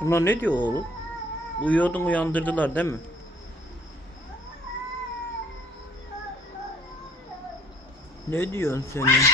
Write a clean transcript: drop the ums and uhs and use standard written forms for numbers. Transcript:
Bunlar ne diyor oğlum? Uyuyordum uyandırdılar değil mi? Ne diyorsun sen?